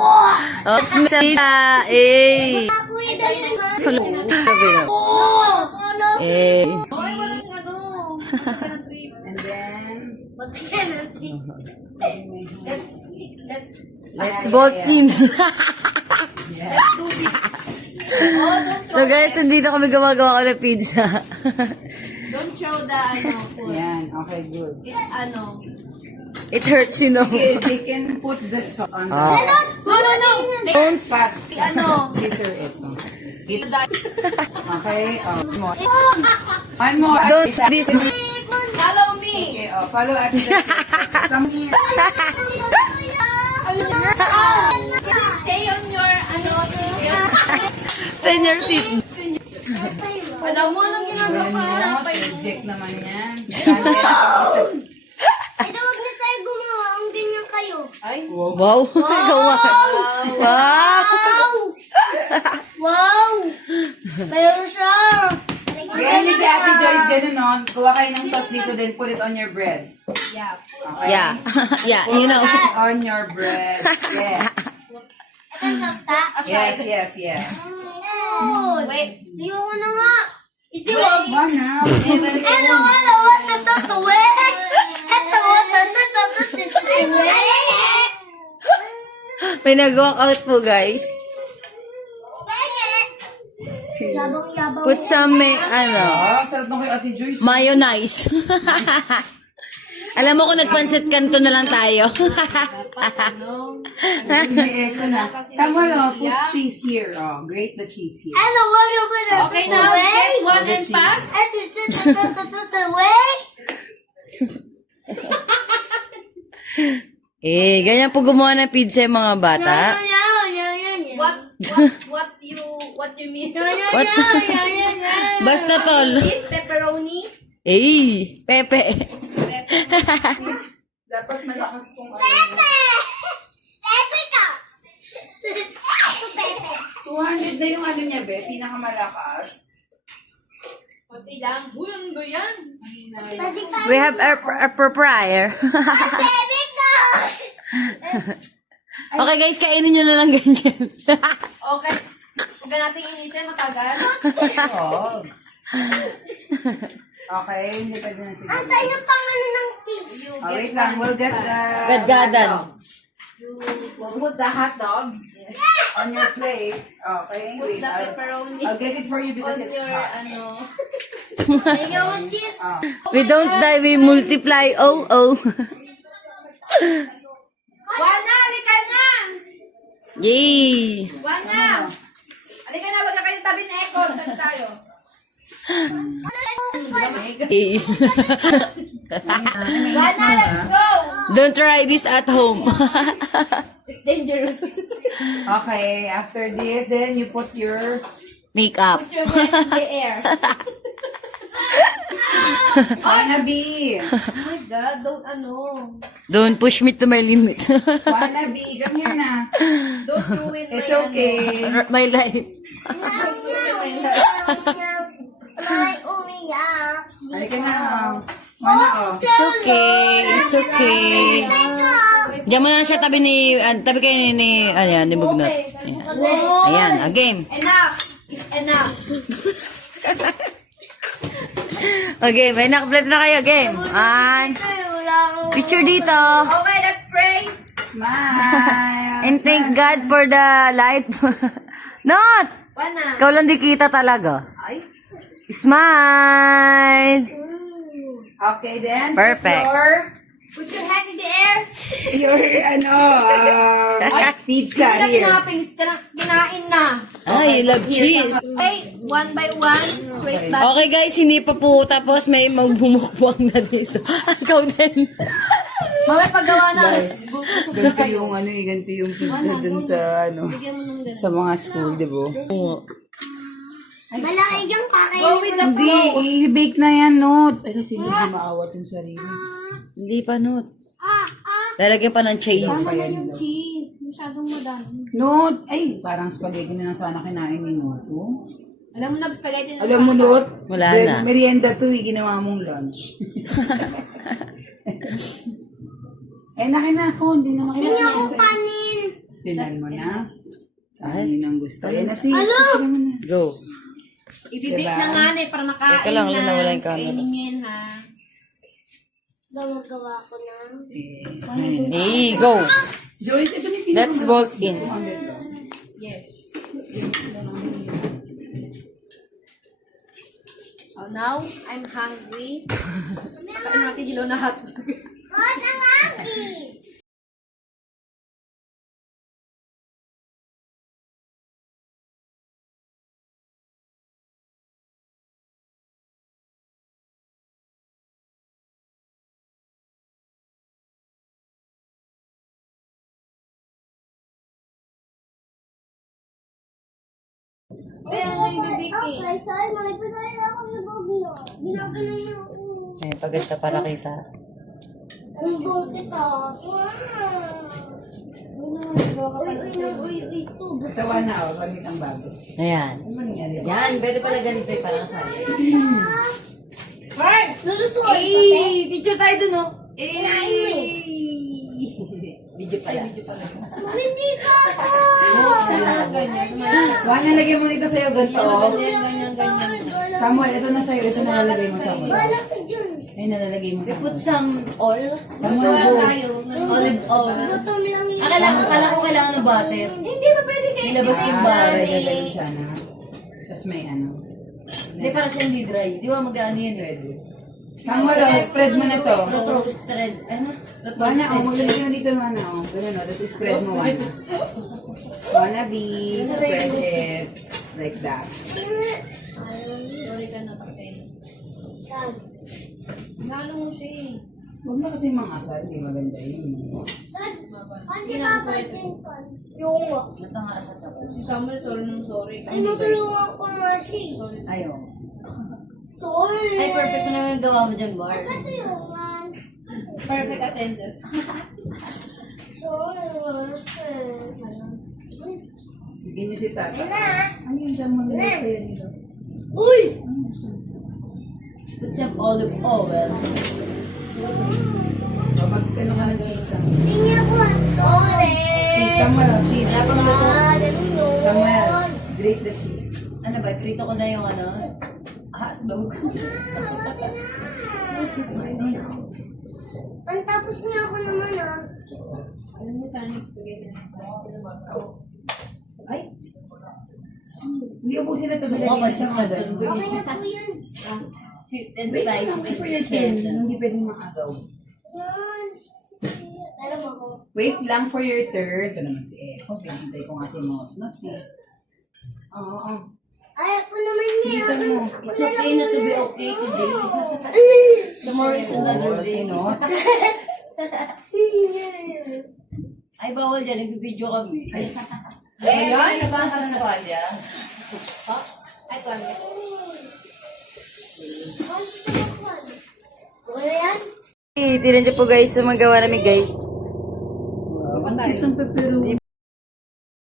Oh, it's Misa. Eh. Eh. And then, Let's vote in. So guys, hindi na kami gumagawa ko ng pizza. Don't show the food. yan. Okay, good. It's It hurts, you know. They can put the sauce on the Ah. No. don't pat. Scissor ito. Okay, more. One more. Don't this. Follow me. Okay, follow at the some here. Stay on your seat. Senior seat. Alam mo anong ginagawa pa Reject naman yan. Ito, wag na tayo gumawa. Ang ganyan kayo. Ay. Wow. Gawa. Wow. Wow! Mayroon siya. Ganyan si Ate Joyce, ganun no? Kuha kayo ng sauce dito, then put it on your bread. Yeah. Okay? Yeah. Yeah, you know. Put it on your bread. Yes. Ito yung sasta. Yes. Oh, Wait. ayoko na nga. Ito, One now. ano, natutuwi. May nag-walk out po, guys. Yabang-yabang. Put some, Sarap na kayo Ate Joyce. mayonnaise. Alam mo kung nagpansit kanto na lang tayo. May echo na. Someone put cheese here. Oh, grate the cheese here. Ano, wala. Okay, now get one and pass. Eh, ganyan po gumawa ng pizza yung mga bata. What you mean? What? Basta tol. This pepperoni. Eh, Pepe. Dapat malakas kong Pepe ka! 200 na yung niya, be. Pinakamalakas. Pati lang. Bulan ba yan? We have a proprietor. Pepe ka! Okay guys, kainin nyo na lang ganyan. Okay. Huwag natin initin matagal. Oh. Okay, hindi pa din na siguro. Asan yung pangano ng cheese? You Oh, get wait lang. one We'll get and the pass. Gadgadan. hot dogs. We'll put the hot dogs on your plate. Okay, Put wait. the pepperoni I'll get it for you because on it's your hot. Ayaw cheese. We don't die, we multiply. Oh. Wana, halika na! Yay! Wana! Halika na, wag na kayong tabi na Eko. Tabi tayo. Yay. Wana, let's go! Don't try this at home. It's dangerous. Okay, after this, then you put your... Makeup. Put your hand in the air. Wannabe. Oh my God, Don't push me to my limit. Wannabe. Come here na. don't ruin my It's okay. My life. May umiyak. Halika na. It's okay. Diyan mo na siya tabi kayo ni Bugnot. Ayan, a game. Enough! It's enough. Okay, may nakaplet na kayo, game. And, picture dito. Okay, let's pray. Smile. And thank God for the light. Not! Wana. Ikaw lang di kita talaga. Ay. Smile! Okay, then. Perfect. Put your hand in the air. Your pizza Hindi na here. kinain na. Ay, love cheese. Okay, one by one, straight back. Okay guys, hindi pa po tapos may magbumukbang na dito. Ikaw din. Mamaya paggawa na. Gusto Ganito yung ganito yung pizza dun sa Bigyan mo nung gano'n. sa mga school, di ba? Malaki yung kakain. Go with the Hindi, flow. i-bake na yan, Not. Ay, kasi hindi maawat yung sarili. Hindi pa, Not. Lalagyan pa ng cheese. Yung cheese. Masyadong madami. Not, ay, parang spaghetti na lang sana kinain ni Not. Oh. Alam mo na, spaghetti na. Alam mo, Not, Wala na. merienda to, ginawa mong lunch. Eh, nakin na to, hindi na Hindi ako makilala. kanin. Tinan mo na. Ay. Ano nang gusto. Ayan na sis. Ano? Go. Ibibig Diba? na nga na para makain Teka lang, na. nawala yung camera. Kainin nyo yun, ha? Gumagawa ko na. Hey, go. Joyce, ito na yung Let's vote in. Yes. Oh, now, I'm hungry. Pakain natin hilaw na hot. Oh, tawagi! Kaya ano yung bibigin? Okay, sorry, may pinaya ako na gobno. Ginagano niyo ako. Eh, paganda para kita. Sanggol kita. Uy, ito. Sawa na ako. Gamit ang bago. Ayan. Ano ba nangyari? Yan, pwede pala ganito yung parang kasali. Fern! Lulutuin. Hey, video tayo dun, oh. Kinain mo eh. Video pala. Hindi ka ako. Wala na lagyan mo nito sa'yo ganito. oh. Ganyan. Samuel, ito na sa'yo. Ito na lalagay mo Samuel. Wala ka dyan. Ay, nalalagay mo Put Samuel. some oil. Samuel, Wala go. tayo. Olive oil. Gutom lang yun. Akala ko kailangan ng butter. Hindi ba pwede kayo? Nilabas yung Ah, butter. lalagay mo sana. Tapos may ano. Hindi, parang siya hindi dry. Di ba mag-ano yan? Pwede. Samuel, spread mo na to. Roasted. Ano? Wana, maglagay mo dito na oh. Ganun, oh. Tapos spread mo Wana. Wanna be, spread it like that. Sorry ka na kasi. Yan. Nalo mo siya eh. Huwag na kasi mangasal, di maganda yun. Dad, hindi ka ba din pa? Yung nga. Si Samuel, sorry nung sorry. Ay, natulungan ko Marcy. Ayaw. Sorry. Ay, perfect na lang gawa mo dyan, Mars. Kasi yung man. Perfect attendance. Sorry. Bigyan niyo si Tata. Na. Ano yung dyan mo nila sa'yo nito? Uy! Put some olive oil. Ano nga ng cheese? Tingnan ko. Sorry. Cheese, Samuel, cheese. Wala pang luto. Ganun yun. Samuel, grate the cheese. Ano ba? Prito ko na yung ano? Hotdog. Pantapos niya ako naman ah. Alam mo sana yung spaghetti. Ay, Hindi ubusin na ito. gusto ko pansin ka doon. Okay na po yan. Sweet and Wait spicy lang, wait for your chicken. turn. Hindi pwedeng makagaw. Yan. Pero ako. Wait lang for your turn. Ito naman si Echo. Pinintay ko nga si Mosnot eh. Oo. Ay, ako naman niya. Bilisan mo. It's okay na to be okay today. Tomorrow is another day. No? Ay, bawal dyan. Nag-video kami. Ayan, nabasa na kanya. Ay, kwan. Okay na yan? Tinan niyo po guys, sumagawa namin guys. Ang cute ng